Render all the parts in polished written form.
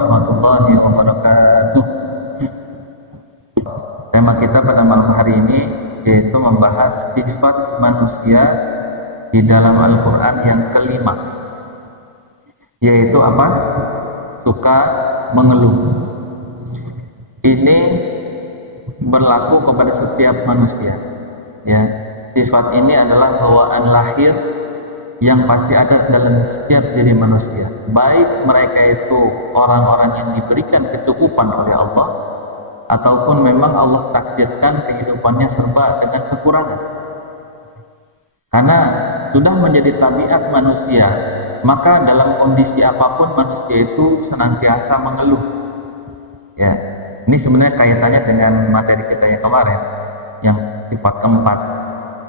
warahmatullahi wabarakatuh. Tema kita pada malam hari ini yaitu membahas sifat manusia di dalam Al-Quran yang kelima, yaitu apa? Suka mengeluh. Ini berlaku kepada setiap manusia, ya. Sifat ini adalah bawaan lahir yang pasti ada dalam setiap diri manusia, baik mereka itu orang-orang yang diberikan kecukupan oleh Allah ataupun memang Allah takdirkan kehidupannya serba dengan kekurangan. Karena sudah menjadi tabiat manusia, maka dalam kondisi apapun manusia itu senantiasa mengeluh, ya. Ini sebenarnya kaitannya dengan materi kita yang kemarin, yang sifat keempat,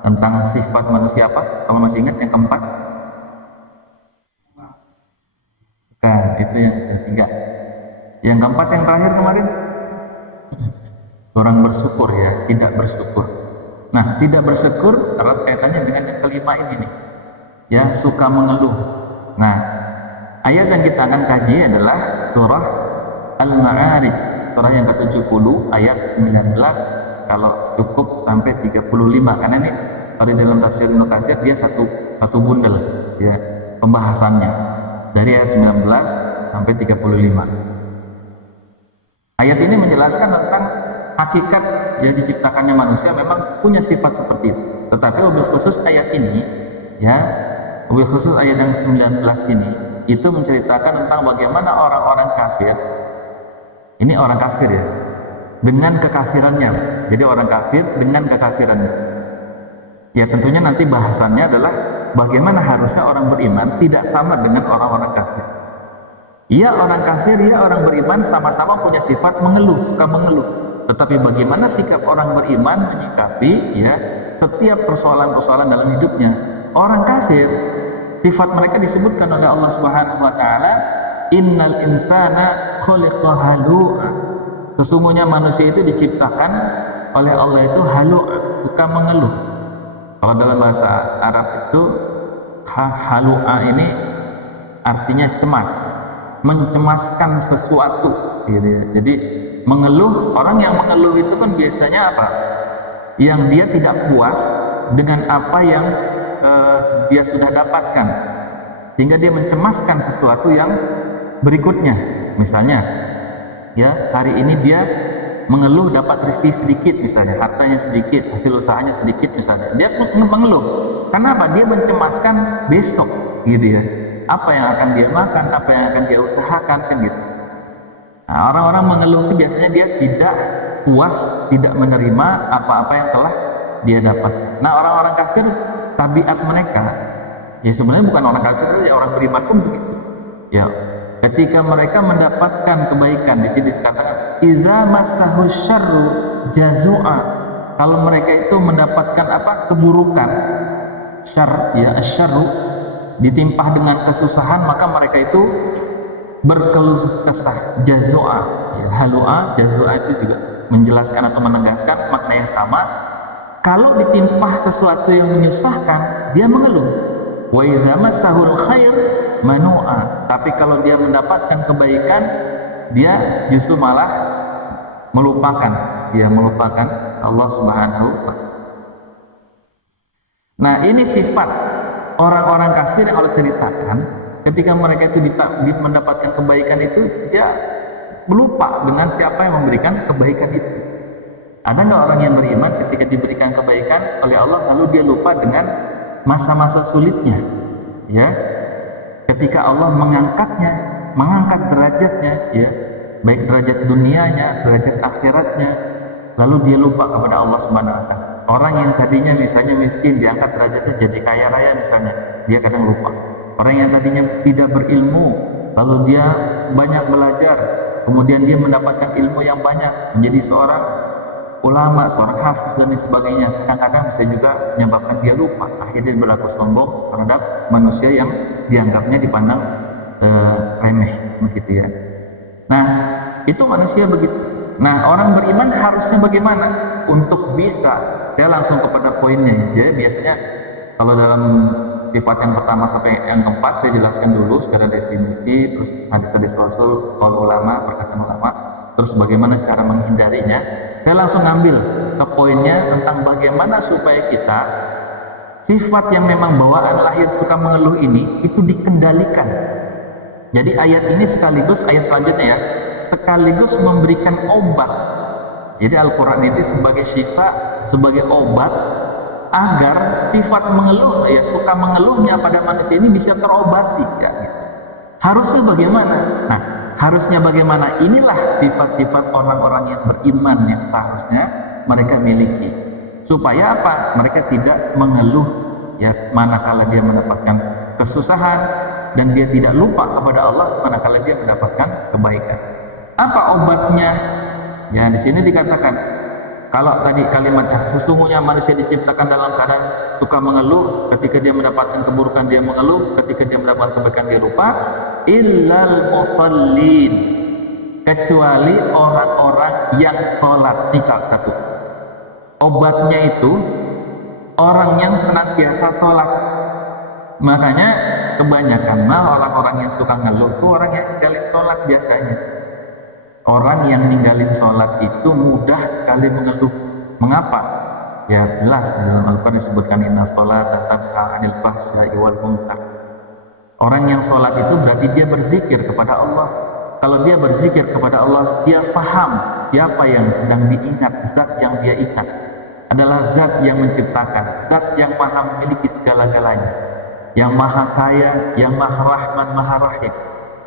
tentang sifat manusia apa? Kalau masih ingat yang keempat? Bukan, itu yang ketiga. Yang keempat yang terakhir kemarin? Kurang bersyukur, ya, tidak bersyukur. Nah, tidak bersyukur erat kaitannya dengan yang kelima ini nih, ya, suka mengeluh. Nah, ayat yang kita akan kaji adalah surah Al-Ma'arij, surah yang ke-70 ayat 19, kalau cukup sampai 35, karena ini kalau dalam tafsir Ibnu Katsir dia satu bundel, ya, pembahasannya dari ayat 19 sampai 35. Ayat ini menjelaskan tentang hakikat yang diciptakannya manusia memang punya sifat seperti itu. Tetapi wabil khusus ayat ini, ya, wabil khusus ayat yang 19 ini itu menceritakan tentang bagaimana orang-orang kafir. Ini orang kafir, ya, dengan kekafirannya. Jadi orang kafir dengan kekafirannya. Ya, tentunya nanti bahasannya adalah bagaimana harusnya orang beriman tidak sama dengan orang-orang kafir. Iya, orang kafir, iya, orang beriman sama-sama punya sifat mengeluh, suka mengeluh. Tetapi bagaimana sikap orang beriman menyikapi, ya, setiap persoalan-persoalan dalam hidupnya. Orang kafir, sifat mereka disebutkan oleh Allah Subhanahu wa taala, innal insana khuliqa halu'a. Sesungguhnya manusia itu diciptakan oleh Allah itu halu'a, suka mengeluh. Kalau dalam bahasa Arab itu halu'a ini artinya cemas, mencemaskan sesuatu, gitu ya. Jadi mengeluh, orang yang mengeluh itu kan biasanya apa? Yang dia tidak puas dengan apa yang dia sudah dapatkan, sehingga dia mencemaskan sesuatu yang berikutnya. Misalnya, ya, hari ini dia mengeluh dapat rezeki sedikit, misalnya hartanya sedikit, hasil usahanya sedikit, misalnya dia mengeluh. Kenapa? Dia mencemaskan besok, gitu ya. Apa yang akan dia makan, apa yang akan dia usahakan, kan gitu. Nah, orang-orang mengeluh itu biasanya dia tidak puas, tidak menerima apa-apa yang telah dia dapat. Nah, orang-orang kafir tabiat mereka, ya sebenarnya bukan orang kafir saja, orang beriman pun begitu. Ya, ketika mereka mendapatkan kebaikan, di sini dikatakan iza massahu syarru jazua. Kalau mereka itu mendapatkan apa? Keburukan, syarr, ya, asyarru, ditimpah dengan kesusahan, maka mereka itu berkeluh kesah, jazua, ya, halua, jazua itu juga menjelaskan atau menegaskan makna yang sama. Kalau ditimpah sesuatu yang menyusahkan, dia mengeluh. Wa iza massahul khair manu'a. Tapi kalau dia mendapatkan kebaikan, dia justru malah melupakan, dia melupakan Allah Subhanahu wa ta'ala. Nah, ini sifat orang-orang kafir yang Allah ceritakan. Ketika mereka itu mendapatkan kebaikan itu, dia melupa dengan siapa yang memberikan kebaikan itu. Ada nggak orang yang beriman ketika diberikan kebaikan oleh Allah lalu dia lupa dengan masa-masa sulitnya, ya, ketika Allah mengangkatnya, mengangkat derajatnya, ya, baik derajat dunianya, derajat akhiratnya, lalu dia lupa kepada Allah Subhanahu wa taala. Orang yang tadinya misalnya miskin diangkat derajatnya jadi kaya raya misalnya, dia kadang lupa. Orang yang tadinya tidak berilmu lalu dia banyak belajar, kemudian dia mendapatkan ilmu yang banyak, menjadi seorang ulama, seorang hafiz dan lain sebagainya, kadang-kadang bisa juga menyebabkan dia lupa, akhirnya berlaku sombong terhadap manusia yang dianggapnya dipandang remeh, begitu ya. Nah, itu manusia begitu. Nah, orang beriman harusnya bagaimana untuk bisa, saya langsung kepada poinnya. Jadi biasanya kalau dalam sifat yang pertama sampai yang keempat saya jelaskan dulu secara definisi, terus hadis-hadis Rasul, qaul ulama, perkataan ulama, terus bagaimana cara menghindarinya. Saya langsung ngambil ke poinnya tentang bagaimana supaya kita sifat yang memang bawaan lahir suka mengeluh ini itu dikendalikan. Jadi ayat ini sekaligus, ayat selanjutnya ya, sekaligus memberikan obat. Jadi Al-Quran itu sebagai syifa, sebagai obat agar sifat mengeluh, ya suka mengeluhnya pada manusia ini bisa terobati ya, gitu. Harusnya bagaimana? Nah, harusnya bagaimana? Inilah sifat-sifat orang-orang yang beriman yang seharusnya mereka miliki. Supaya apa? Mereka tidak mengeluh ya manakala dia mendapatkan kesusahan, dan dia tidak lupa kepada Allah manakala dia mendapatkan kebaikan. Apa obatnya? Ya di sini dikatakan, kalau tadi kalimatnya sesungguhnya manusia diciptakan dalam keadaan suka mengeluh, ketika dia mendapatkan keburukan dia mengeluh, ketika dia mendapatkan kebaikan dia lupa, illal musallin, kecuali orang-orang yang sholat. Ini salah satu obatnya, itu orang yang senantiasa sholat. Makanya kebanyakan orang-orang yang suka ngeluh itu orang yang ninggalin sholat biasanya. Orang yang ninggalin sholat itu mudah sekali mengeluh. Mengapa? Ya jelas dalam Al-Quran disebutkan inna sholata tanha 'anil fahsya'i wal munkar. Orang yang sholat itu berarti dia berzikir kepada Allah. Kalau dia berzikir kepada Allah, dia paham siapa yang sedang diingat. Zat yang dia ingat adalah zat yang menciptakan, zat yang maha memiliki segala-galanya, yang maha kaya, yang maha rahman, maha rahim.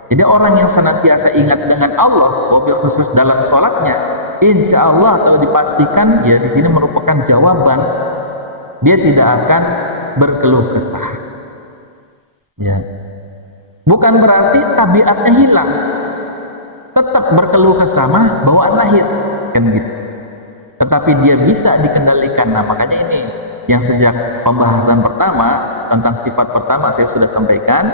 Jadi orang yang senantiasa ingat dengan Allah, wabil khusus dalam sholatnya, insya Allah kalau dipastikan ya di sini merupakan jawaban, dia tidak akan berkeluh kesah. Ya, bukan berarti tabiatnya hilang, tetap berkeluh kesah mah bawaan lahir kan gitu. Tetapi dia bisa dikendalikan. Nah makanya ini yang sejak pembahasan pertama tentang sifat pertama saya sudah sampaikan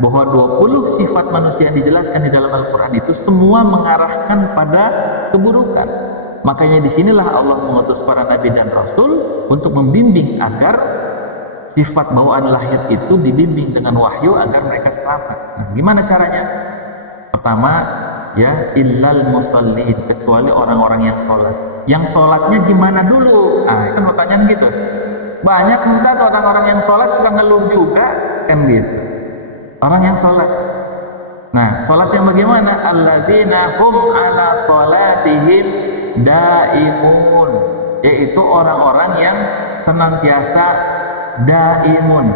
bahwa 20 sifat manusia yang dijelaskan di dalam Al-Quran itu semua mengarahkan pada keburukan. Makanya disinilah Allah mengutus para nabi dan rasul untuk membimbing agar sifat bawaan lahir itu dibimbing dengan wahyu agar mereka selamat. Nah, gimana caranya? Pertama ya, illal musallin, kecuali orang-orang yang sholat. Yang sholatnya gimana dulu? Nah itu pertanyaan gitu. Banyak Ustaz orang-orang yang sholat suka ngeluh juga kan gitu. Orang yang sholat. Nah, sholat yang bagaimana? Alladzina hum ala sholatihim daimun, yaitu orang-orang yang senantiasa daimun.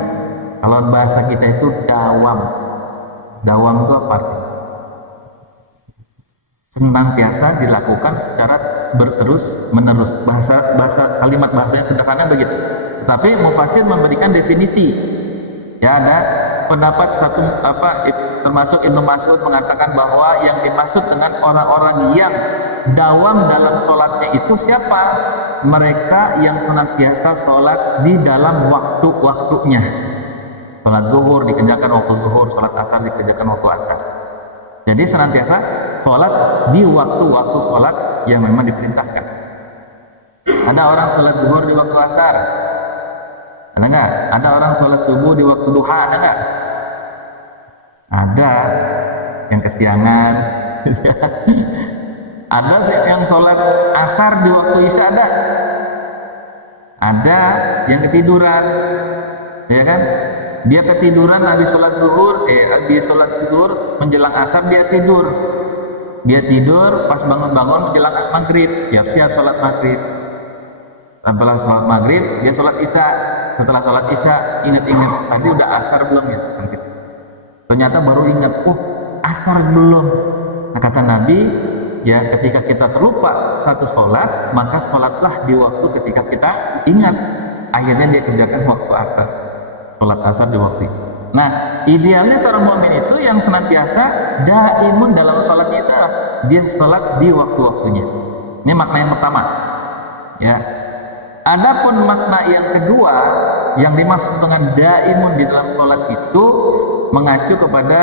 Kalau bahasa kita itu dawam. Dawam itu apa? Senantiasa dilakukan secara berterus menerus. Bahasa kalimat bahasanya sederhana begitu. Tapi mufasir memberikan definisi. Ya ada pendapat satu termasuk Ibnu Mas'ud mengatakan bahwa yang dimaksud dengan orang-orang yang dawam dalam sholatnya itu siapa? Mereka yang senantiasa sholat di dalam waktu-waktunya. Sholat zuhur dikerjakan waktu zuhur, sholat asar dikerjakan waktu asar. Jadi senantiasa sholat di waktu-waktu sholat yang memang diperintahkan. Ada orang sholat zuhur di waktu asar, ada nggak? Ada orang sholat subuh di waktu duha, ada nggak? Ada yang kesiangan. Ada yang sholat asar di waktu isya, ada yang ketiduran, ya kan? Dia ketiduran habis sholat zuhur, habis sholat zuhur menjelang asar dia tidur. Dia tidur pas bangun-bangun menjelang maghrib, siap-siap sholat maghrib. Setelah sholat maghrib dia sholat isya. Setelah sholat isya ingat-ingat tadi udah asar belum ya? Ternyata baru ingat, asar belum. Nah kata Nabi, ya ketika kita terlupa satu sholat, maka sholatlah di waktu ketika kita ingat. Akhirnya dia kerjakan waktu asar, sholat asar di waktu itu. Nah idealnya seorang mukmin itu yang senantiasa daimun dalam sholatnya itu, dia sholat di waktu-waktunya. Ini makna yang pertama ya. Adapun makna yang kedua yang dimaksud dengan daimun di dalam sholat itu mengacu kepada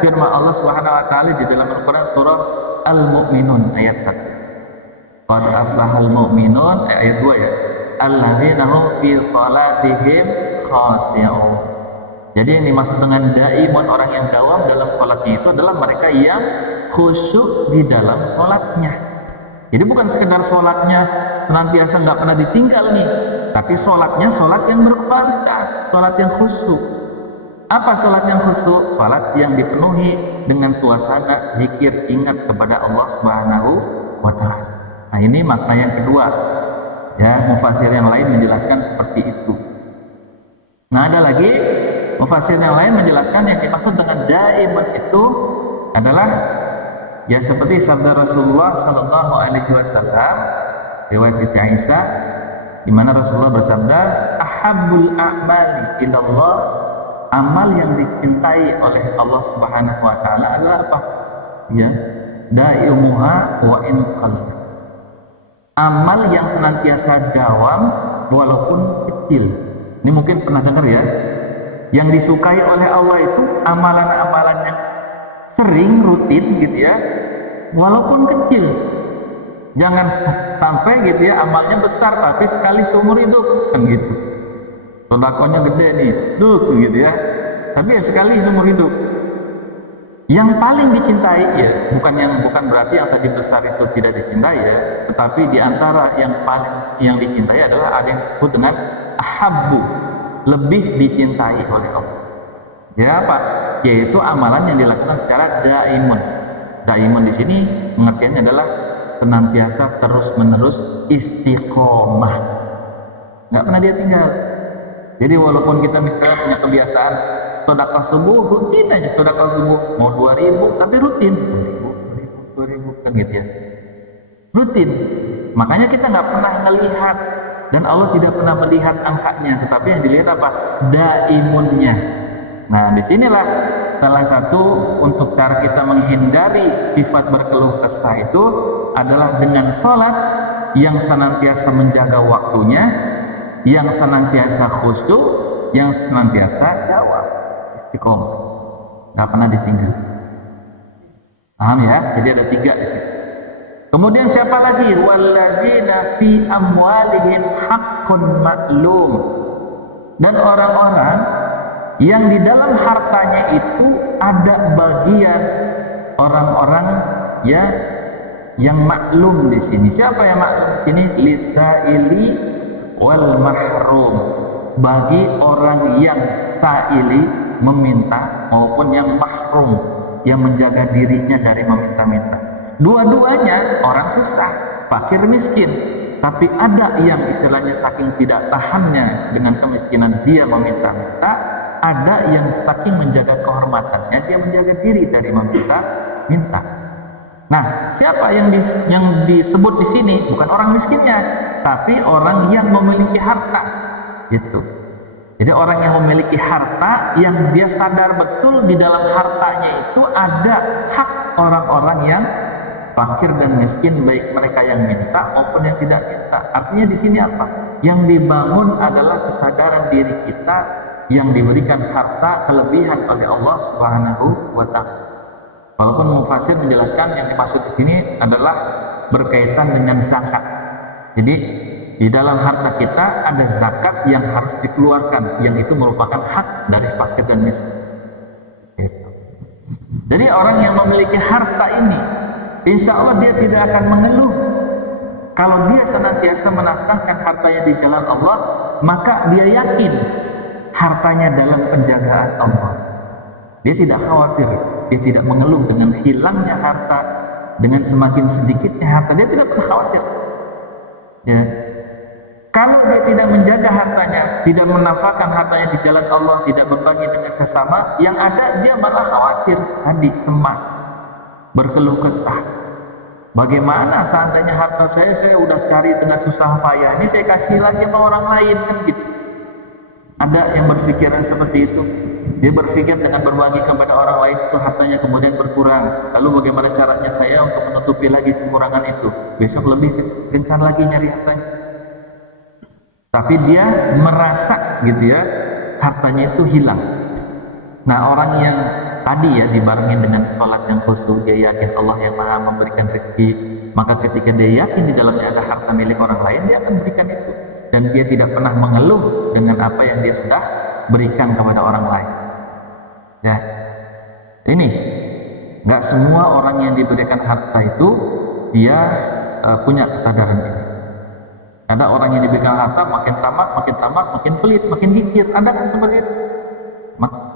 firman Allah Subhanahu wa taala di dalam Al-Qur'an surah Al-Mu'minun ayat 1. Qad aflahal mu'minun ayat 2 ya. Alladzina hum fi shalatihim khashi'un. Jadi yang dimaksud dengan daimun, orang yang dawam dalam sholatnya itu adalah mereka yang khusyuk di dalam sholatnya. Jadi bukan sekedar sholatnya senantiasa nggak pernah ditinggal nih, tapi sholatnya sholat yang berkualitas, sholat yang khusyuk. Apa sholat yang khusyuk? Sholat yang dipenuhi dengan suasana zikir, ingat kepada Allah Subhanahu wa Ta'ala. Nah, ini makna yang kedua. Ya, mufassir yang lain menjelaskan seperti itu. Nah, ada lagi mufassir yang lain menjelaskan yang dimaksud dengan daimun itu adalah ya seperti sabda Rasulullah Shallallahu Alaihi Wasallam riwayat Siti Aisyah, di mana Rasulullah bersabda, ahabbul a'mali ilallah, amal yang dicintai oleh Allah Subhanahu Wa Taala adalah apa? Ya, da'imuha wa in qalla, amal yang senantiasa dawam walaupun kecil. Ini mungkin pernah dengar ya, yang disukai oleh Allah itu amalan-amalan yang sering, rutin gitu ya, walaupun kecil. Jangan sampai gitu ya amalnya besar tapi sekali seumur hidup kan gitu. Sodakonya gede nih, gitu ya, tapi ya sekali seumur hidup. Yang paling dicintai ya, bukan berarti yang tadi besar itu tidak dicintai ya, tetapi diantara yang paling yang dicintai adalah ada yang disebut dengan ahabbu, lebih dicintai oleh Allah. Ya apa? Yaitu amalan yang dilakukan secara daimun. Daimun di sini pengertiannya adalah senantiasa terus-menerus istiqomah, nggak pernah dia tinggal. Jadi walaupun kita misalnya punya kebiasaan sedekah subuh, rutin aja sedekah subuh, mau 2000 tapi rutin, 2000 kan gitu ya, rutin. Makanya kita nggak pernah melihat, dan Allah tidak pernah melihat angkanya, tetapi yang dilihat apa? Daimunnya. Nah, disinilah salah satu untuk cara kita menghindari sifat berkeluh kesah itu adalah dengan sholat yang senantiasa menjaga waktunya, yang senantiasa khusyuk, yang senantiasa jawab istiqomah, nggak pernah ditinggal. Paham ya? Jadi ada 3 di situ. Kemudian siapa lagi? Wallazina fi amwalihim haqqun ma'lum, dan orang-orang yang di dalam hartanya itu ada bagian orang-orang ya yang maklum di sini. Siapa yang maklum di sini? Lisaili wal mahrum, bagi orang yang saili meminta maupun yang mahrum yang menjaga dirinya dari meminta-minta. Dua-duanya orang susah, fakir miskin, tapi ada yang istilahnya saking tidak tahannya dengan kemiskinan dia meminta-minta, ada yang saking menjaga kehormatannya dia menjaga diri dari meminta-minta. Nah, siapa yang disebut di sini bukan orang miskinnya, tapi orang yang memiliki harta, gitu. Jadi orang yang memiliki harta, yang dia sadar betul di dalam hartanya itu ada hak orang-orang yang fakir dan miskin, baik mereka yang minta maupun yang tidak minta. Artinya di sini apa? Yang dibangun adalah kesadaran diri kita yang diberikan harta kelebihan oleh Allah Subhanahu wa Ta'ala. Walaupun mufassir menjelaskan yang dimaksud di sini adalah berkaitan dengan zakat. Jadi di dalam harta kita ada zakat yang harus dikeluarkan, yang itu merupakan hak dari fakir dan miskin. Jadi orang yang memiliki harta ini, insya Allah dia tidak akan mengeluh. Kalau dia senantiasa menafkahkan hartanya di jalan Allah, maka dia yakin hartanya dalam penjagaan Allah. Dia tidak khawatir, dia tidak mengeluh dengan hilangnya harta, dengan semakin sedikitnya harta, dia tidak pernah khawatir. Ya. Kalau dia tidak menjaga hartanya, tidak menafkahkan hartanya di jalan Allah, tidak berbagi dengan sesama, yang ada dia malah khawatir, tadi cemas, berkeluh kesah. Bagaimana seandainya harta saya udah cari dengan susah payah, ini saya kasih lagi sama orang lain, kan gitu. Ada yang berpikiran seperti itu. Dia berpikir dengan berbagi kepada orang lain itu hartanya kemudian berkurang. Lalu bagaimana caranya saya untuk menutupi lagi kekurangan itu? Besok lebih gencar lagi nyari hartanya. Tapi dia merasa gitu ya, hartanya itu hilang. Nah, orang yang tadi ya dibarengi dengan sholat yang khusyuk, dia yakin Allah yang maha memberikan rezeki, maka ketika dia yakin di dalamnya ada harta milik orang lain, dia akan berikan itu. Dan dia tidak pernah mengeluh dengan apa yang dia sudah berikan kepada orang lain. Ya, ini nggak semua orang yang diberikan harta itu dia punya kesadaran ini. Ada orang yang diberikan harta makin tamat, makin pelit, makin gigir. Ada kan seperti itu?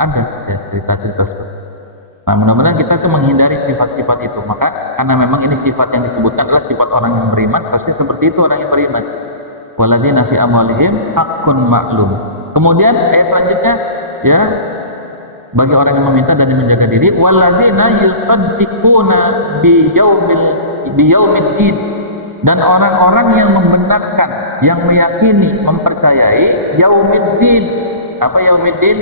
Ada ya cerita-cerita seperti itu. Nah, mudah-mudahan kita tuh menghindari sifat-sifat itu. Maka karena memang ini sifat yang disebutkan adalah sifat orang yang beriman, pasti seperti itu orang yang beriman. Waladzina fi amwalihim haqqun ma'lum. Kemudian ayat selanjutnya ya, bagi orang yang meminta dan menjaga diri, waladzina yusaddiquna biyaumiddin, dan orang-orang yang membenarkan, yang meyakini, mempercayai yaumiddin. Apa yaumiddin?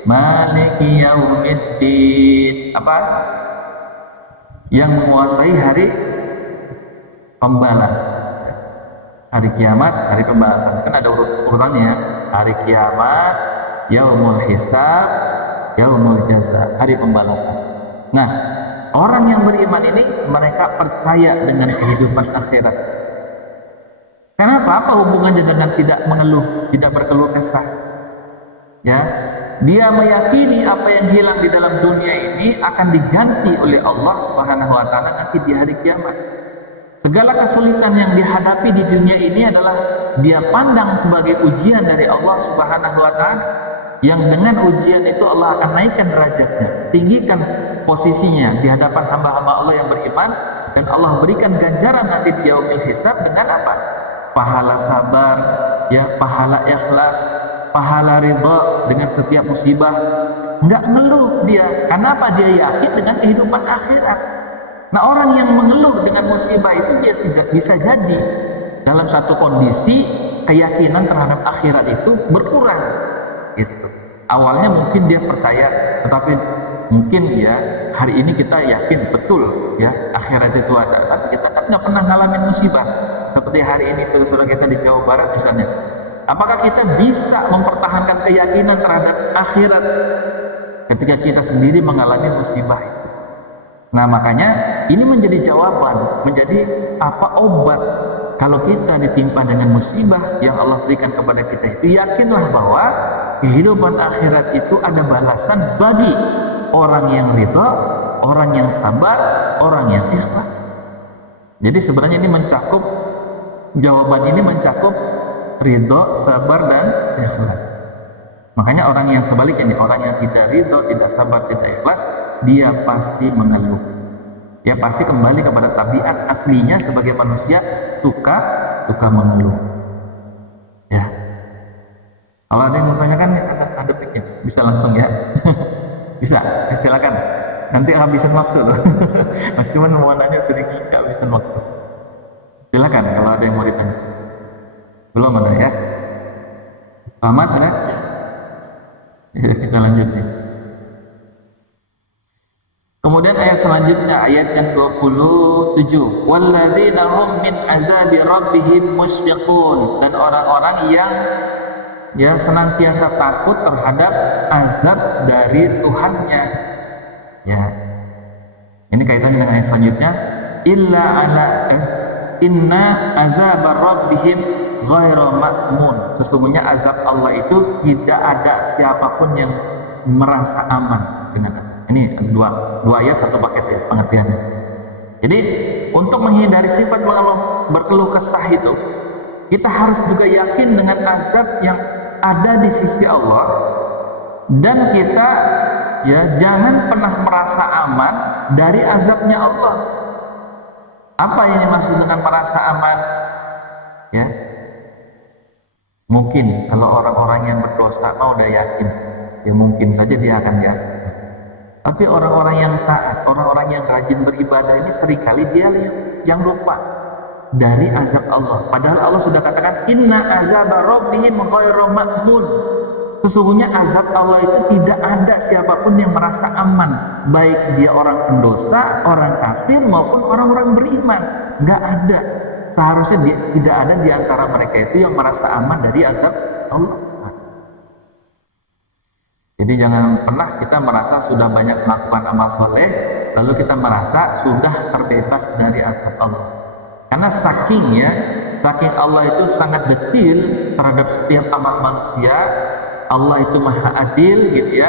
Maliki yaumiddin. Apa? Yang menguasai hari pembalasan. Hari kiamat, hari pembalasan. Kan ada urutannya. Hari kiamat, yaumul hisab, yaumul jaza, hari pembalasan. Nah, orang yang beriman ini mereka percaya dengan kehidupan akhirat. Kenapa? Apa hubungannya dengan tidak mengeluh, tidak berkeluh kesah? Ya, dia meyakini apa yang hilang di dalam dunia ini akan diganti oleh Allah Subhanahu wa taala nanti di hari kiamat. Segala kesulitan yang dihadapi di dunia ini adalah dia pandang sebagai ujian dari Allah Subhanahu wa taala, yang dengan ujian itu Allah akan naikkan derajatnya, tinggikan posisinya di hadapan hamba-hamba Allah yang beriman, dan Allah berikan ganjaran nanti di yaumil hisab dengan apa? Pahala sabar, ya, pahala ikhlas, pahala ridha dengan setiap musibah. Enggak ngeluh dia. Kenapa? Dia yakin dengan kehidupan akhirat. Nah, orang yang mengeluh dengan musibah itu dia bisa jadi dalam satu kondisi keyakinan terhadap akhirat itu berkurang gitu. Awalnya mungkin dia percaya, tetapi mungkin ya hari ini kita yakin betul ya akhirat itu ada, tapi kita kan nggak pernah ngalamin musibah seperti hari ini saudara-saudara kita di Jawa Barat misalnya. Apakah kita bisa mempertahankan keyakinan terhadap akhirat ketika kita sendiri mengalami musibah itu? Nah, makanya ini menjadi jawaban, menjadi apa obat kalau kita ditimpa dengan musibah yang Allah berikan kepada kita itu, yakinlah bahwa kehidupan akhirat itu ada balasan bagi orang yang ridha, orang yang sabar, orang yang ikhlas. Jadi sebenarnya ini mencakup, jawaban ini mencakup ridha, sabar, dan ikhlas. Makanya orang yang sebaliknya, orang yang tidak ridha, tidak sabar, tidak ikhlas, dia pasti mengeluh. Dia pasti kembali kepada tabiat aslinya sebagai manusia, suka mengeluh. Ya. Kalau ada yang mau tanyakan, ada pikir, bisa langsung ya. Bisa, ya, silakan. Nanti habisan waktu loh. Mas Iman mau nanya sering habisan waktu. Silakan kalau ada yang mau ditanya. Belum ada ya? Ahmad ada? Ya, kita lanjut nih. Kemudian ayat selanjutnya, ayat yang 27. Walladzina hum min azabi rabbihim musyfiqun, dan orang-orang yang ya senantiasa takut terhadap azab dari Tuhannya. Ya. Ini kaitannya dengan ayat selanjutnya, inna azab rabbihim ghairu ma'mun. Sesungguhnya azab Allah itu tidak ada siapapun yang merasa aman dengan azab. Ini dua ayat satu paket ya pengertiannya. Jadi untuk menghindari sifat berkeluh kesah itu, kita harus juga yakin dengan azab yang ada di sisi Allah, dan kita ya jangan pernah merasa aman dari azabnya Allah. Apa yang dimaksud dengan merasa aman? Ya, mungkin kalau orang-orang yang berdosa udah yakin, ya mungkin saja dia akan diazab. Tapi orang-orang yang taat, orang-orang yang rajin beribadah ini seringkali dia yang lupa dari azab Allah. Padahal Allah sudah katakan inna azaba rabbihim ghairu ma'mun. Sesungguhnya azab Allah itu tidak ada siapapun yang merasa aman, baik dia orang pendosa, orang kafir maupun orang-orang beriman. Enggak ada. Seharusnya tidak ada di antara mereka itu yang merasa aman dari azab Allah. Jadi jangan pernah kita merasa sudah banyak melakukan amal soleh, lalu kita merasa sudah terbebas dari azab Allah. Karena saking Allah itu sangat detil terhadap setiap amal manusia, Allah itu maha adil gitu ya.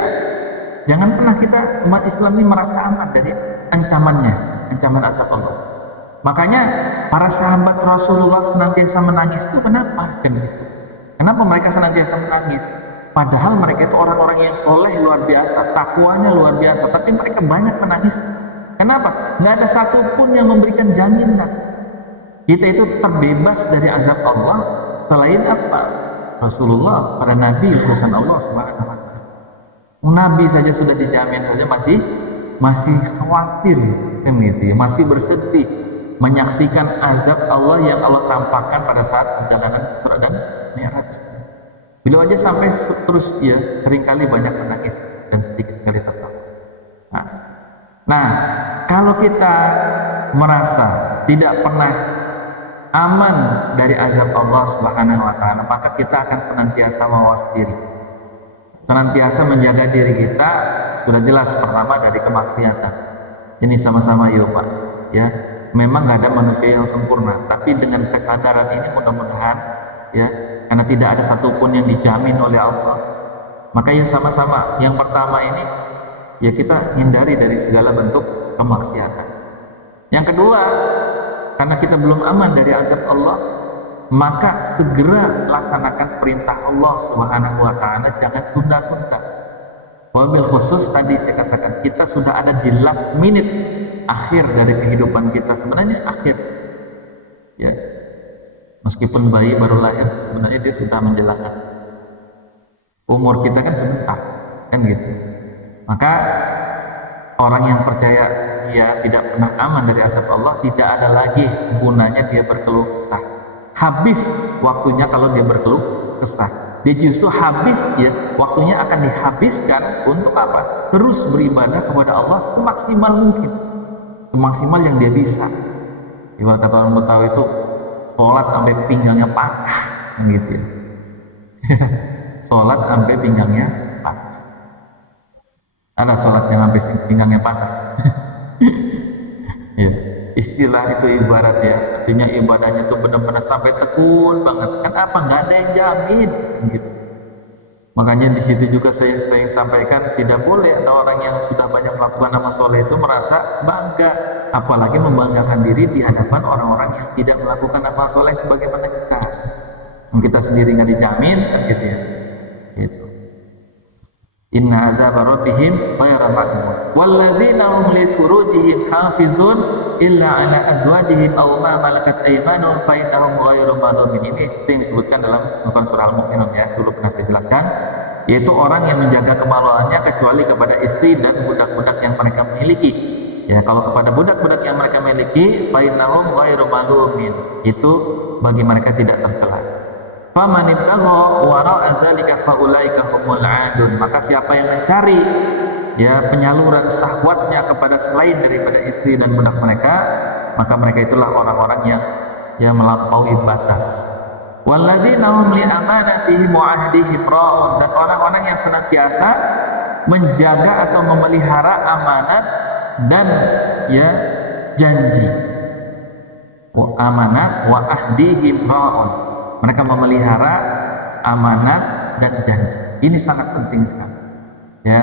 Jangan pernah kita umat Islam ini merasa aman dari ancaman azab Allah. Makanya para sahabat Rasulullah senantiasa menangis itu kenapa? Kenapa mereka senantiasa menangis? Padahal mereka itu orang-orang yang soleh luar biasa, takwanya luar biasa, tapi mereka banyak menangis. Kenapa? Nggak ada satupun yang memberikan jaminan kita itu terbebas dari azab Allah selain apa? Rasulullah, para nabi, utusan Allah Subhanahu wa Ta'ala. Nabi saja sudah dijamin saja masih khawatir, kan gitu ya, masih bersedih menyaksikan azab Allah yang Allah tampakkan pada saat perjalanan Isra dan Mi'raj. Beliau aja sampai terus ya seringkali banyak menangis dan sedikit sekali tertawa. Nah, kalau kita merasa tidak pernah aman dari azab Allah Subhanahu wa Ta'ala, maka kita akan senantiasa mawas diri, senantiasa menjaga diri kita. Sudah jelas pertama dari kemaksiatan. Ini sama-sama yuk Pak, ya. Memang nggak ada manusia yang sempurna, tapi dengan kesadaran ini mudah-mudahan ya, karena tidak ada satupun yang dijamin oleh Allah, maka ya sama-sama. Yang pertama ini ya kita hindari dari segala bentuk kemaksiatan. Yang kedua, karena kita belum aman dari azab Allah, maka segera laksanakan perintah Allah Subhanahu wa Ta'ala, jangan tunda-tunda. Wabil khusus tadi saya katakan kita sudah ada di last minute akhir dari kehidupan kita, sebenarnya akhir ya, meskipun bayi baru lahir sebenarnya dia sudah menjalankan umur kita kan sebentar, kan gitu. Maka orang yang percaya dia tidak pernah aman dari azab Allah, tidak ada lagi gunanya dia berkeluh kesah. Habis waktunya kalau dia berkeluh kesah. Dia justru habis ya, waktunya akan dihabiskan untuk apa? Terus beribadah kepada Allah semaksimal mungkin, semaksimal yang dia bisa. Ibarat kata orang Betawi itu sholat sampai pinggangnya patah, gitu ya. Sholat sampai pinggangnya patah. Ada sholat yang sampai pinggangnya patah. Ya, istilah itu ibarat ya, artinya ibadahnya itu benar-benar sampai tekun banget. Kenapa? Nggak ada yang jamin, gitu. Makanya di situ juga saya sering sampaikan, tidak boleh ada orang yang sudah banyak melakukan amal soleh itu merasa bangga, apalagi membanggakan diri di hadapan orang-orang yang tidak melakukan amal soleh sebagaimana kita. Kita sendiri nggak dijamin, kan gitu ya. Gitu. Inna azab rabbihim ghairu ma'mun walladzina hum li furujihim hafizun illa ala azwajihim aw ma malakat aymanuhum fa innahum ghairu malumin. Ini sering disebutkan dalam surah Al-Mu'minun ya, dulu pernah saya jelaskan, yaitu orang yang menjaga kemaluannya kecuali kepada istri dan budak-budak yang mereka miliki. Ya, kalau kepada budak-budak yang mereka miliki, fa innahum ghairu malumin, itu bagi mereka tidak tercela. Faman ibtagha wara'a dzalika faulaika humul 'adun. Maka siapa yang mencari ya penyaluran syahwatnya kepada selain daripada istri dan budak mereka, maka mereka itulah orang-orang yang melampaui batas. Walladzina hum li amanatihim wa 'ahdihim ra'un. Dan orang-orang yang senantiasa menjaga atau memelihara amanat dan ya janji. Wa amanat wa ahdihim ra'un. Mereka memelihara amanat dan janji. Ini sangat penting sekali. Ya,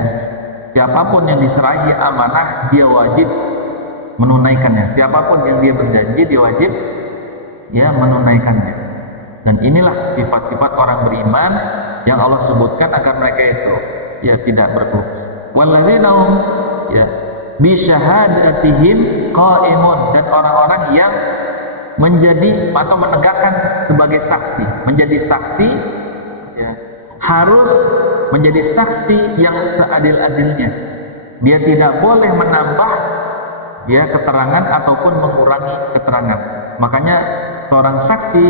siapapun yang diserahi amanah, dia wajib menunaikannya. Siapapun yang dia berjanji, dia wajib ya menunaikannya. Dan inilah sifat-sifat orang beriman yang Allah sebutkan agar mereka itu ya tidak berkeluh. Walladzina hum ya bi syahadatihim qaimun. Dan orang-orang yang menjadi atau menegakkan sebagai saksi, menjadi saksi ya, harus menjadi saksi yang seadil-adilnya. Dia tidak boleh menambah ya keterangan ataupun mengurangi keterangan. Makanya seorang saksi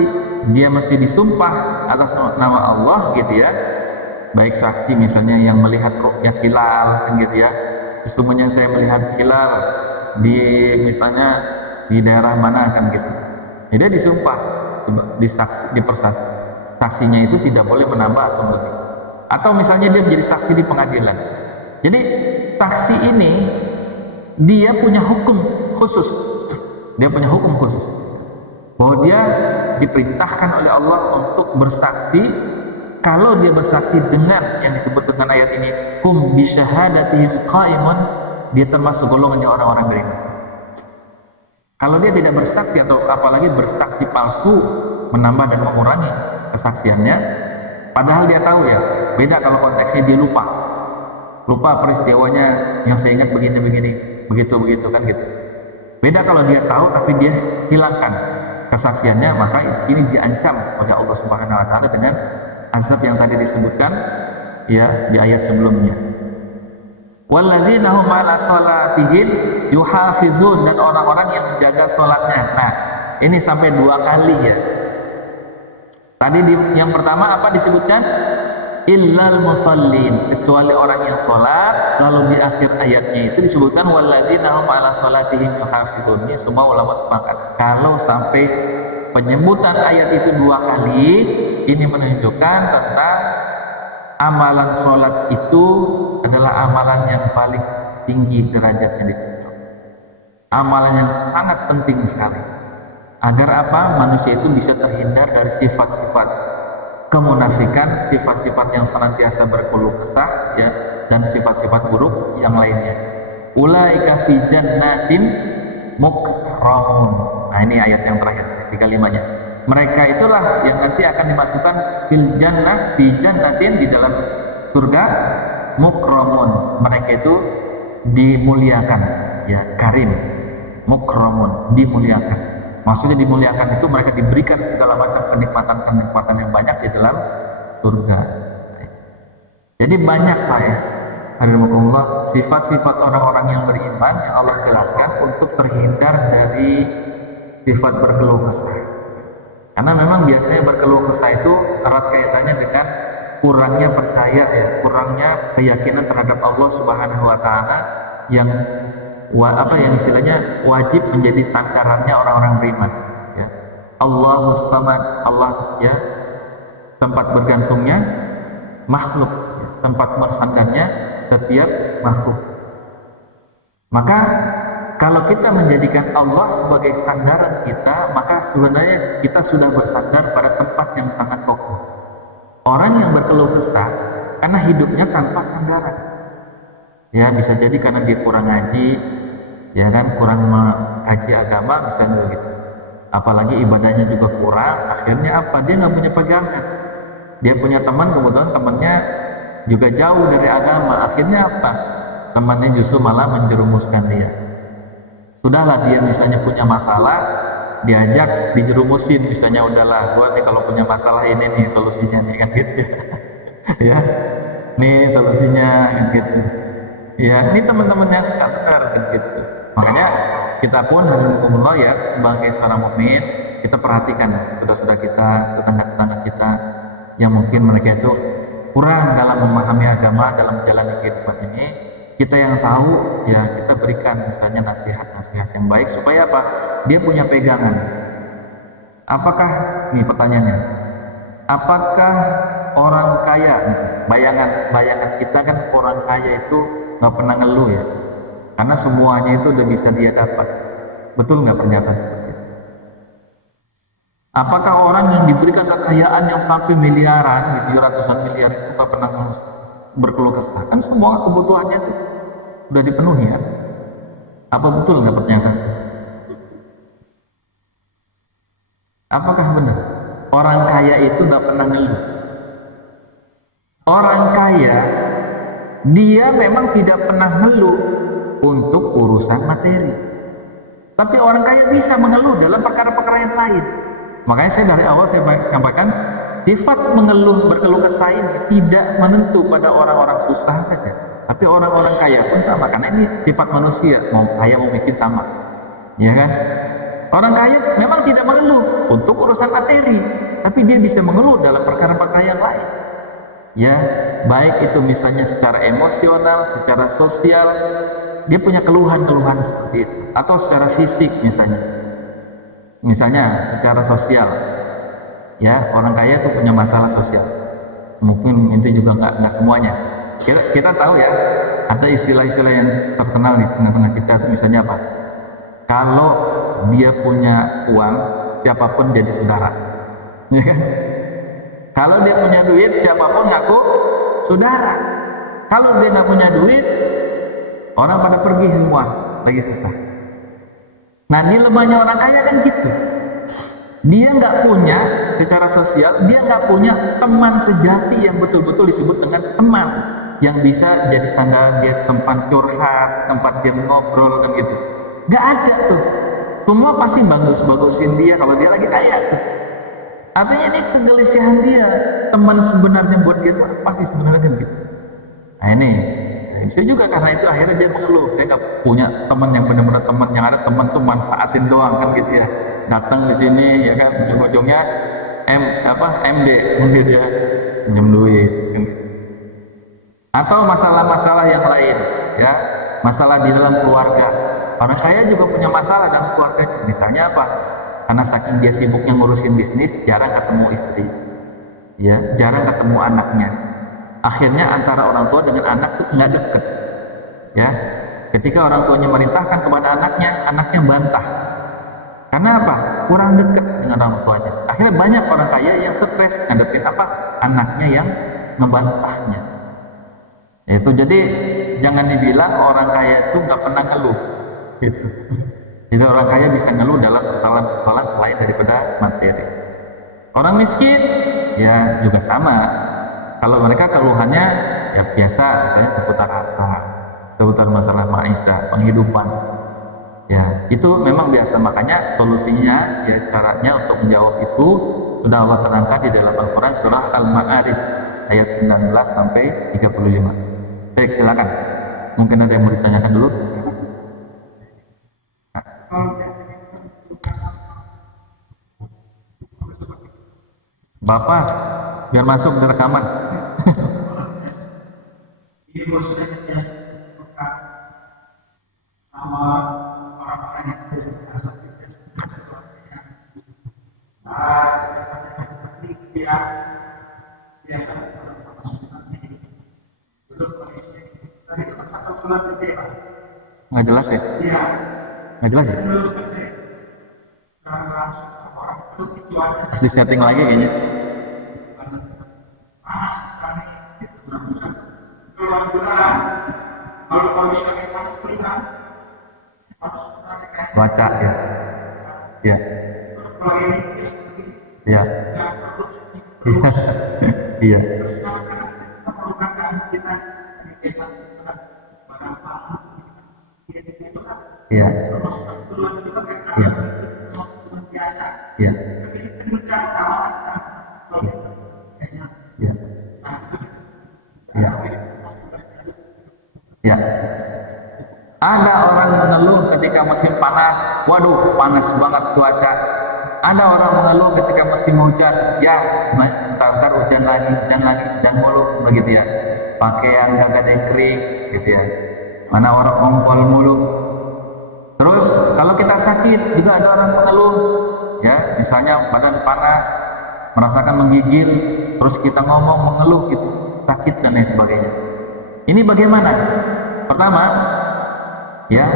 dia mesti disumpah atas nama Allah, gitu ya. Baik saksi misalnya yang melihat ru'yat hilal, kan gitu ya. Sesungguhnya saya melihat hilal di misalnya di daerah mana, kan gitu. Dia disumpah di persaksi. Saksinya itu tidak boleh menambah atau lebih. Atau misalnya dia menjadi saksi di pengadilan. Jadi saksi ini dia punya hukum khusus. Dia punya hukum khusus bahwa dia diperintahkan oleh Allah untuk bersaksi kalau dia bersaksi dengan yang disebut dengan ayat ini, hum bisyahadatihim qaimun, dia termasuk golongannya orang-orang beriman. Kalau dia tidak bersaksi atau apalagi bersaksi palsu, menambah dan mengurangi kesaksiannya, padahal dia tahu ya, beda kalau konteksnya dia lupa peristiwanya, yang saya ingat begini-begini, begitu-begitu kan gitu. Beda kalau dia tahu tapi dia hilangkan kesaksiannya, maka di sini diancam oleh Allah Subhanahu wa taala dengan azab yang tadi disebutkan ya di ayat sebelumnya. Walladzina hum 'ala shalatihim yuhafizun, dan orang-orang yang menjaga salatnya. Nah, ini sampai 2 kali ya. Tadi yang pertama apa disebutkan? Illal musallin, kecuali orang yang salat. Lalu di akhir ayatnya itu disebutkan walladzina hum 'ala shalatihim yuhafizun. Ini semua ulama sepakat kalau sampai penyebutan ayat itu 2 kali, ini menunjukkan tentang amalan sholat itu adalah amalan yang paling tinggi derajatnya di sisi Allah. Amalan yang sangat penting sekali. Agar apa? Manusia itu bisa terhindar dari sifat-sifat kemunafikan, sifat-sifat yang senantiasa berkeluh kesah ya, dan sifat-sifat buruk yang lainnya. Ulaika fi jannatin mukramun. Nah, ini ayat yang terakhir, 35-nya. Mereka itulah yang nanti akan dimasukkan fil jannah, fi jannatin, di dalam surga, mukramun. Mereka itu dimuliakan ya, karim, mukramun, dimuliakan. Maksudnya dimuliakan itu mereka diberikan segala macam kenikmatan-kenikmatan yang banyak di dalam surga. Jadi banyak Pak ya, hadirin sifat-sifat orang-orang yang beriman yang Allah jelaskan untuk terhindar dari sifat berkeluh kesah. Karena memang biasanya berkeluh kesah itu erat kaitannya dengan kurangnya percaya ya, kurangnya keyakinan terhadap Allah Subhanahu wa taala yang yang istilahnya wajib menjadi sandarannya orang-orang beriman ya. Allahus samad, Allah ya, tempat bergantungnya makhluk ya, tempat bersandarnya setiap makhluk. Maka kalau kita menjadikan Allah sebagai sandaran kita, maka sebenarnya kita sudah bersandar pada tempat yang sangat kokoh. Orang yang berkeluh kesah karena hidupnya tanpa sandaran, ya bisa jadi karena dia kurang ngaji, ya kan, kurang mengkaji agama misalnya begitu. Apalagi ibadahnya juga kurang, akhirnya apa? Dia nggak punya pegangan. Dia punya teman, kebetulan temannya juga jauh dari agama, akhirnya apa? Temannya justru malah menjerumuskan dia. Sudahlah dia misalnya punya masalah, diajak dijerumusin, misalnya udahlah gua nih kalau punya masalah ini nih solusinya nih kan gitu ya. Ya, nih solusinya kan gitu. Ya, ini teman-teman yang nggak benar kan gitu. Makanya kita pun alhamdulillah ya sebagai seorang mukmin, kita perhatikan saudara-saudara kita, tetangga-tetangga kita yang mungkin mereka itu kurang dalam memahami agama, dalam menjalani kehidupan ini. Kita yang tahu ya kita berikan misalnya nasihat-nasihat yang baik supaya apa? Dia punya pegangan. Apakah ini pertanyaannya? Apakah orang kaya, misalnya, bayangan kita kan orang kaya itu nggak pernah ngeluh ya, karena semuanya itu udah bisa dia dapat. Betul nggak pernyataan seperti itu? Apakah orang yang diberikan kekayaan yang sampai miliaran, gitu, ratusan miliar itu nggak pernah berkeluh kesah? Kan semua kebutuhannya itu udah dipenuhi ya. Apa betul nggak pernyataan seperti itu? Apakah benar orang kaya itu nggak pernah ngeluh? Orang kaya dia memang tidak pernah ngeluh untuk urusan materi, tapi orang kaya bisa mengeluh dalam perkara-perkara yang lain. Makanya saya dari awal saya sampaikan sifat mengeluh, berkeluh kesah ini tidak menentu pada orang-orang susah saja, tapi orang-orang kaya pun sama, karena ini sifat manusia, mau kaya mau miskin sama, ya kan? Orang kaya memang tidak mengeluh untuk urusan materi, tapi dia bisa mengeluh dalam perkara-perkara yang lain. Ya, baik itu misalnya secara emosional, secara sosial, dia punya keluhan-keluhan seperti itu, atau secara fisik misalnya secara sosial, ya orang kaya itu punya masalah sosial, mungkin itu juga nggak semuanya. Kita tahu ya, ada istilah-istilah yang terkenal di tengah-tengah kita itu misalnya apa? Kalau dia punya uang, siapapun jadi saudara, ya kan? Kalau dia punya duit, siapapun ngaku saudara. Kalau dia nggak punya duit, orang pada pergi semua, lagi susah. Nah, dilemanya orang kaya kan gitu. Dia nggak punya secara sosial, dia nggak punya teman sejati yang betul-betul disebut dengan teman, yang bisa jadi sandal dia, tempat curhat, tempat dia ngobrol kan gitu. Nggak ada tuh. Semua pasti bagus-bagusin dia kalau dia lagi kaya tuh. Artinya ini kegelisahan dia. Teman sebenarnya buat dia itu apa sih sebenarnya kan gitu. Nah ini bisa juga karena itu akhirnya dia mengeluh, saya nggak punya teman yang benar-benar teman, yang ada teman tuh manfaatin doang kan gitu ya. Datang di sini ya kan, ujung-ujungnya MD kan gitu ya, minjem duit kan gitu. Atau masalah-masalah yang lain ya, masalah di dalam keluarga. Orang kaya juga punya masalah dalam keluarganya. Misalnya apa? Karena saking dia sibuknya ngurusin bisnis, jarang ketemu istri, ya, jarang ketemu anaknya. Akhirnya antara orang tua dengan anak itu nggak deket, ya. Ketika orang tuanya merintahkan kepada anaknya, anaknya bantah. Karena apa? Kurang dekat dengan orang tuanya. Akhirnya banyak orang kaya yang stres ngadepin apa? Anaknya yang ngebantahnya. Itu jadi jangan dibilang orang kaya itu nggak pernah ngeluh, gitu. Jadi orang kaya bisa ngeluh dalam persoalan-persoalan selain daripada materi. Orang miskin ya juga sama. Kalau mereka keluhannya ya biasa, misalnya seputar harta, seputar masalah maisha, penghidupan. Ya, itu memang biasa. Makanya solusinya, ya caranya untuk menjawab itu sudah Allah terangkan di dalam Al-Quran surah Al-Ma'arij ayat 19 sampai 35. Baik, silakan. Mungkin ada yang mau ditanyakan dulu. Bapak, biar masuk di rekaman. Nggak jelas ya? Nggak jelas ya? Harus disetting lagi kayaknya. Cuaca ya. Ya. Ya. Iya. Iya. Iya. Iya. Iya. Iya. Ya. Ada orang mengeluh ketika musim panas, waduh panas banget cuaca. Ada orang mengeluh ketika musim hujan, ya ntar hujan lagi dan mulu begitu ya. Pakaian gak ada yang kering gitu ya. Mana orang ongkol mulu. Terus kalau kita sakit juga ada orang mengeluh, ya misalnya badan panas, merasakan menggigil, terus kita ngomong mengeluh gitu, sakit dan lain sebagainya. Ini bagaimana? Pertama, ya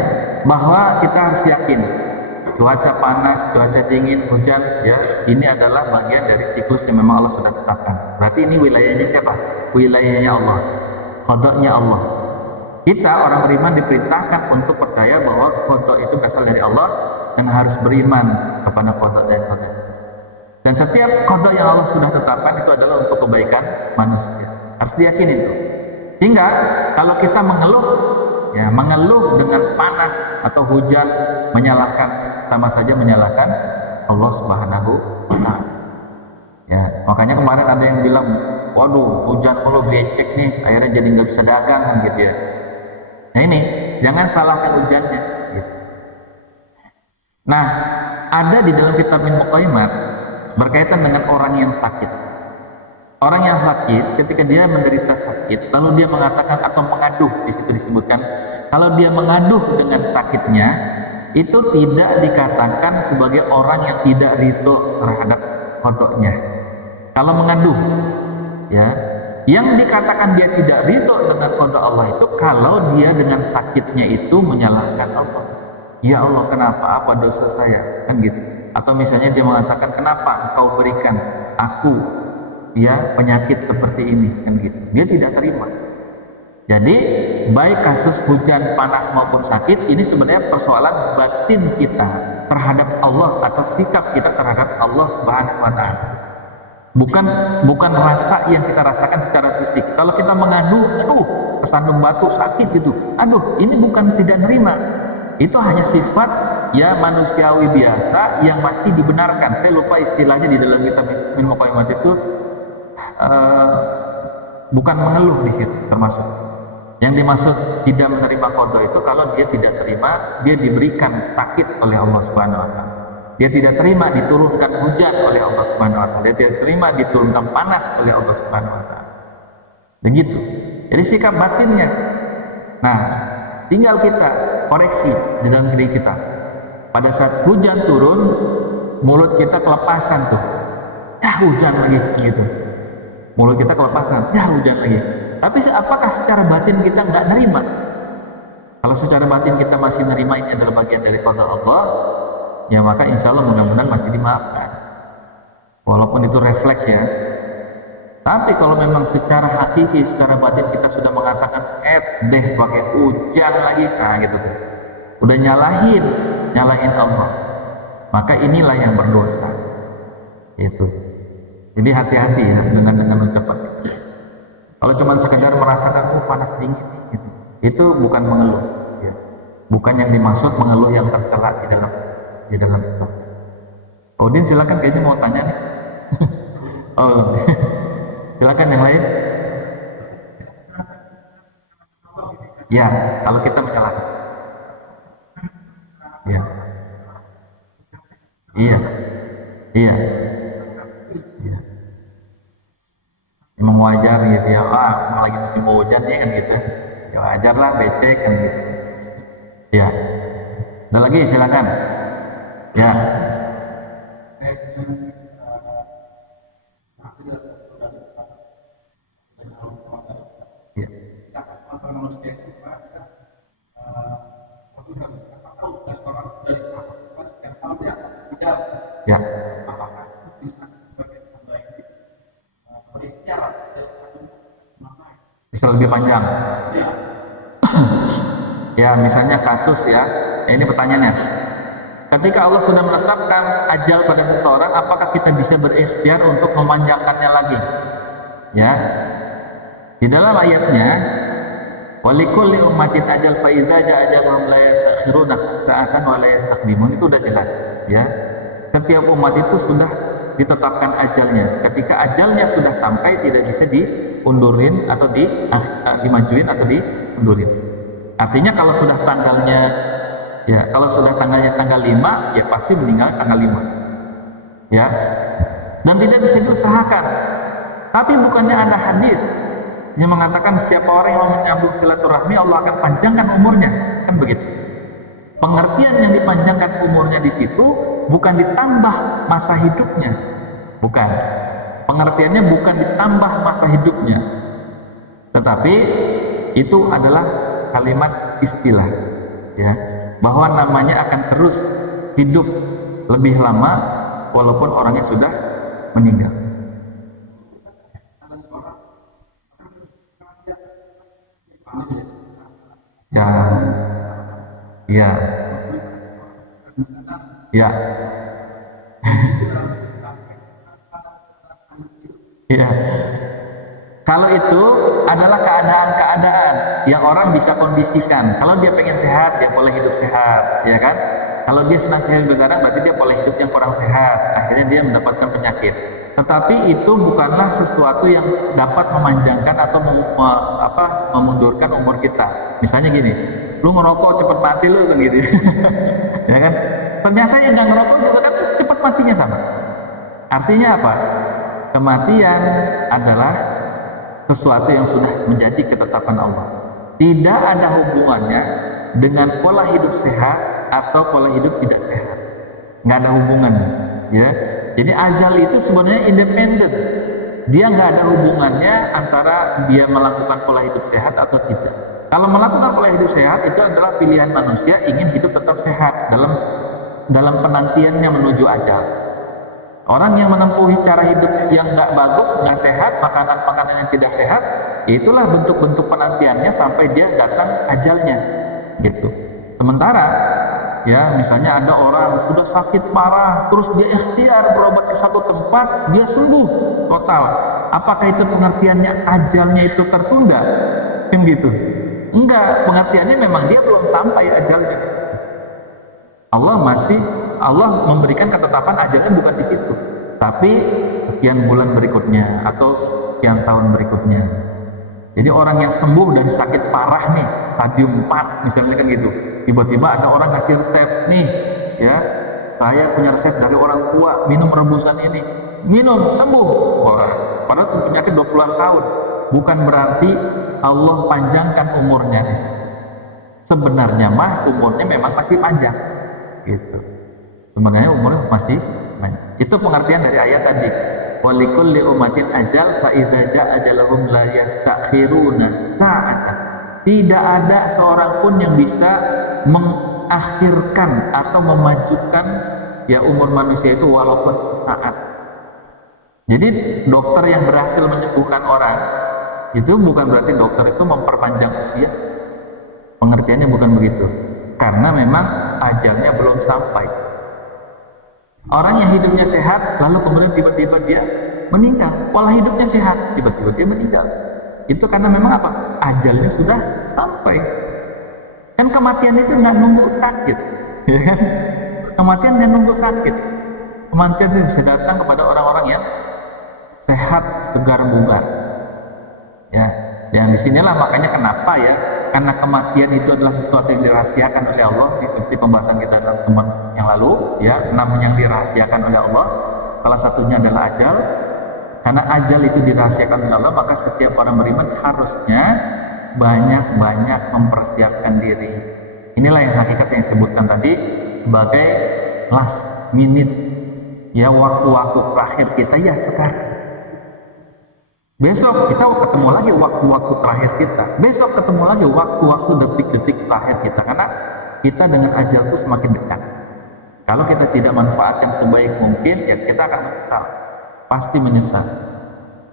bahwa kita harus yakin cuaca panas, cuaca dingin, hujan, ya ini adalah bagian dari siklus yang memang Allah sudah tetapkan. Berarti ini wilayahnya siapa? Wilayahnya Allah, qadanya Allah. Kita orang beriman diperintahkan untuk percaya bahwa qada itu berasal dari Allah dan harus beriman kepada qada dan qadar. Dan setiap qada yang Allah sudah tetapkan itu adalah untuk kebaikan manusia. Harus diyakini itu. Sehingga kalau kita mengeluh, ya mengeluh dengan panas atau hujan, menyalahkan, sama saja menyalahkan Allah Subhanahu wa Ta'ala. Ya, makanya kemarin ada yang bilang, waduh hujan mulu becek nih, akhirnya jadi nggak bisa dagang kan gitu ya. Nah ini jangan salahkan hujannya. Gitu. Nah, ada di dalam kitab Min Muqaimat berkaitan dengan orang yang sakit. Orang yang sakit, ketika dia menderita sakit, lalu dia mengatakan atau mengaduh, di situ disebutkan, kalau dia mengaduh dengan sakitnya, itu tidak dikatakan sebagai orang yang tidak ridho terhadap qadanya. Kalau mengaduh, ya, yang dikatakan dia tidak ridho dengan qada Allah itu kalau dia dengan sakitnya itu menyalahkan Allah. Ya Allah, kenapa? Apa dosa saya? Kan gitu. Atau misalnya dia mengatakan, kenapa engkau berikan aku ya penyakit seperti ini kan gitu. Dia tidak terima. Jadi baik kasus hujan panas maupun sakit ini sebenarnya persoalan batin kita terhadap Allah atau sikap kita terhadap Allah Subhanahu wa taala. Bukan rasa yang kita rasakan secara fisik. Kalau kita mengadu, aduh, kesandung batu sakit gitu. Aduh, ini bukan tidak nerima. Itu hanya sifat ya manusiawi biasa yang masih dibenarkan. Saya lupa istilahnya di dalam kitab Minhajul Qayyimah itu bukan mengeluh di situ termasuk. Yang dimaksud tidak menerima qada itu kalau dia tidak terima, dia diberikan sakit oleh Allah Subhanahu wa taala. Dia tidak terima diturunkan hujan oleh Allah Subhanahu wa taala. Dia tidak terima diturunkan panas oleh Allah Subhanahu wa taala. Begitu. Jadi sikap batinnya. Nah, tinggal kita koreksi di dalam diri kita. Pada saat hujan turun, mulut kita kelepasan tuh. Ya hujan lagi gitu. Mulut kita kelepasan. Ya hujan lagi. Tapi apakah secara batin kita nggak nerima? Kalau secara batin kita masih nerima ini adalah bagian dari qada Allah, ya maka insya Allah mudah-mudahan masih dimaafkan. Walaupun itu refleks ya. Tapi kalau memang secara hakiki, secara batin kita sudah mengatakan deh pakai hujan lagi, nah gitu tuh. Udah nyalahin Allah. Maka inilah yang berdosa. Itu. Jadi hati-hati ya dengan ucapan kita. Kalau cuma sekedar merasakan panas dingin gitu, itu bukan mengeluh, ya. Bukan yang dimaksud mengeluh yang tercela di dalam Islam. Udin silakan, kayaknya mau tanya nih. Oh, silakan yang lain. Ya, kalau kita menyalahkan. Ya, iya, iya. Emang wajar gitu ya, lagi musim hujan ya kan gitu ya, wajar lah becek kan gitu ya. Ada lagi silakan ya. Ya, bisa lebih panjang. Ya, misalnya kasus ya, ini pertanyaannya. Ketika Allah sudah menetapkan ajal pada seseorang, apakah kita bisa berikhtiar untuk memanjangkannya lagi? Ya, di dalam ayatnya, walikulli ummatin ajal fa idza jaa ajaluhum la yastakhiruna sa'atan wa la yastaqdimun, itu udah jelas ya. Setiap umat itu sudah ditetapkan ajalnya. Ketika ajalnya sudah sampai, tidak bisa diundurin atau dimajuin atau diundurin. Artinya kalau sudah tanggalnya ya, kalau sudah tanggal 5 ya pasti meninggal tanggal 5. Ya. Dan tidak bisa diusahakan. Tapi bukannya ada hadis yang mengatakan siapa orang yang menyambung silaturahmi Allah akan panjangkan umurnya, kan begitu. Pengertian yang dipanjangkan umurnya di situ bukan ditambah masa hidupnya, bukan. Pengertiannya bukan ditambah masa hidupnya, tetapi itu adalah kalimat istilah, ya, bahwa namanya akan terus hidup lebih lama walaupun orangnya sudah meninggal. Ya, ya, ya, ya. Kalau itu adalah keadaan-keadaan yang orang bisa kondisikan. Kalau dia pengen sehat, dia boleh hidup sehat, ya kan? Kalau dia senang sehat begaran, berarti dia boleh hidup yang kurang sehat. Akhirnya dia mendapatkan penyakit. Tetapi itu bukanlah sesuatu yang dapat memanjangkan atau memundurkan umur kita. Misalnya gini, lu ngerokok cepet mati lu kan gitu, ya kan? Ternyata yang nggak ngerokok juga kan cepet matinya sama. Artinya apa? Kematian adalah sesuatu yang sudah menjadi ketetapan Allah. Tidak ada hubungannya dengan pola hidup sehat atau pola hidup tidak sehat. Nggak ada hubungannya, ya. Jadi ajal itu sebenarnya independen. Dia nggak ada hubungannya antara dia melakukan pola hidup sehat atau tidak. Kalau melakukan pola hidup sehat itu adalah pilihan manusia ingin hidup tetap sehat dalam penantiannya menuju ajal. Orang yang menempuhi cara hidup yang nggak bagus, nggak sehat, makanan-makanan yang tidak sehat, itulah bentuk-bentuk penantiannya sampai dia datang ajalnya, gitu. Sementara, ya misalnya ada orang sudah sakit parah, terus dia ikhtiar berobat ke satu tempat, dia sembuh total. Apakah itu pengertiannya ajalnya itu tertunda? Kan gitu? Enggak, pengertiannya memang dia belum sampai ajalnya. Allah memberikan ketetapan ajalnya bukan di situ, tapi sekian bulan berikutnya atau sekian tahun berikutnya. Jadi orang yang sembuh dari sakit parah nih, stadium 4 misalnya kan gitu, tiba-tiba ada orang ngasih resep nih, ya saya punya resep dari orang tua, minum rebusan ini, minum sembuh. Wah, padahal itu penyakit 20-an tahun. Bukan berarti Allah panjangkan umurnya di situ. Sebenarnya mah umurnya memang masih panjang, gitu. Sebenarnya umurnya masih banyak. Itu pengertian dari ayat tadi. Walikulli ummatin ajal fa idza jaa ajaluhum la yastakhiruna sa'atan. Tidak ada seorang pun yang bisa mengakhirkan atau memajukan ya umur manusia itu walaupun sesaat. Jadi dokter yang berhasil menyembuhkan orang itu bukan berarti dokter itu memperpanjang usia. Pengertiannya bukan begitu. Karena memang ajalnya belum sampai. Orang yang hidupnya sehat, lalu kemudian tiba-tiba dia meninggal. Pola hidupnya sehat, tiba-tiba dia meninggal. Itu karena memang apa? Ajalnya sudah sampai. Kan kematian itu nggak nunggu sakit, ya kan? Kematian nggak nunggu sakit. Kematian itu bisa datang kepada orang-orang yang sehat, segar, bugar. Ya, yang disinilah makanya kenapa ya? Karena kematian itu adalah sesuatu yang dirahasiakan oleh Allah, seperti pembahasan kita dalam teman yang lalu, ya, 6 yang dirahasiakan oleh Allah. Salah satunya adalah ajal. Karena ajal itu dirahasiakan oleh Allah, maka setiap orang beriman harusnya banyak-banyak mempersiapkan diri. Inilah yang hakikat yang disebutkan tadi sebagai last minute, ya, waktu-waktu terakhir kita ya sekarang. Besok kita ketemu lagi waktu-waktu terakhir kita. Besok ketemu lagi waktu-waktu detik-detik terakhir kita. Karena kita dengan ajal itu semakin dekat. Kalau kita tidak manfaatkan sebaik mungkin, ya kita akan menyesal. Pasti menyesal.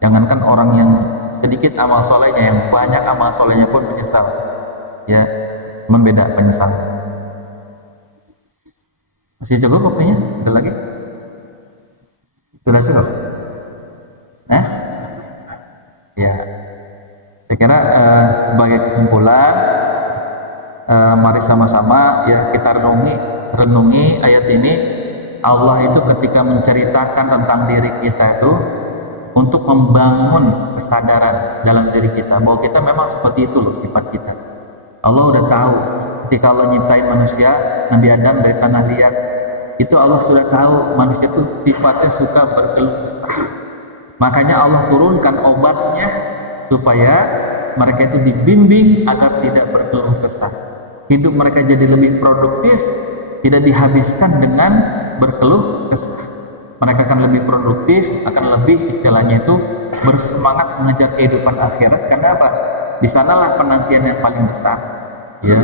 Jangankan orang yang sedikit amal solehnya, yang banyak amal solehnya pun menyesal. Ya, membeda penyesal. Masih cukup waktunya? Ada lagi? Sudah cukup? Ya, saya kira sebagai kesimpulan, mari sama-sama ya kita renungi ayat ini. Allah itu ketika menceritakan tentang diri kita itu untuk membangun kesadaran dalam diri kita bahwa kita memang seperti itu loh sifat kita. Allah udah tahu ketika Allah nyiptain manusia, Nabi Adam dari tanah liat, itu Allah sudah tahu manusia itu sifatnya suka berkeluh kesah. Makanya Allah turunkan obatnya supaya mereka itu dibimbing agar tidak berkeluh kesah. Hidup mereka jadi lebih produktif, tidak dihabiskan dengan berkeluh kesah. Mereka akan lebih produktif, akan lebih istilahnya itu bersemangat mengejar kehidupan akhirat. Karena apa? Di sanalah penantian yang paling besar. Ya,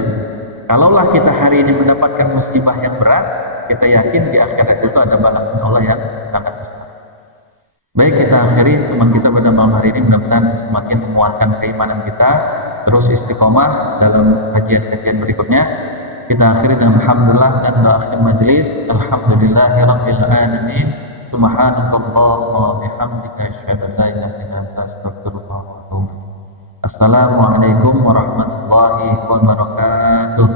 kalaulah kita hari ini mendapatkan musibah yang berat, kita yakin di akhirat itu ada balasan Allah yang sangat besar. Baik, kita akhiri teman kita pada malam hari ini, mudah-mudahan semakin menguatkan keimanan kita, terus istiqomah dalam kajian-kajian berikutnya. Kita akhiri dengan alhamdulillah dan doa akhir majelis. Alhamdulillahirabbil alamin. Subhanakallahumma wa bihamdika asyhadu an la ilaha illa anta astaghfiruka wa atubu ilaik. Assalamualaikum warahmatullahi wabarakatuh.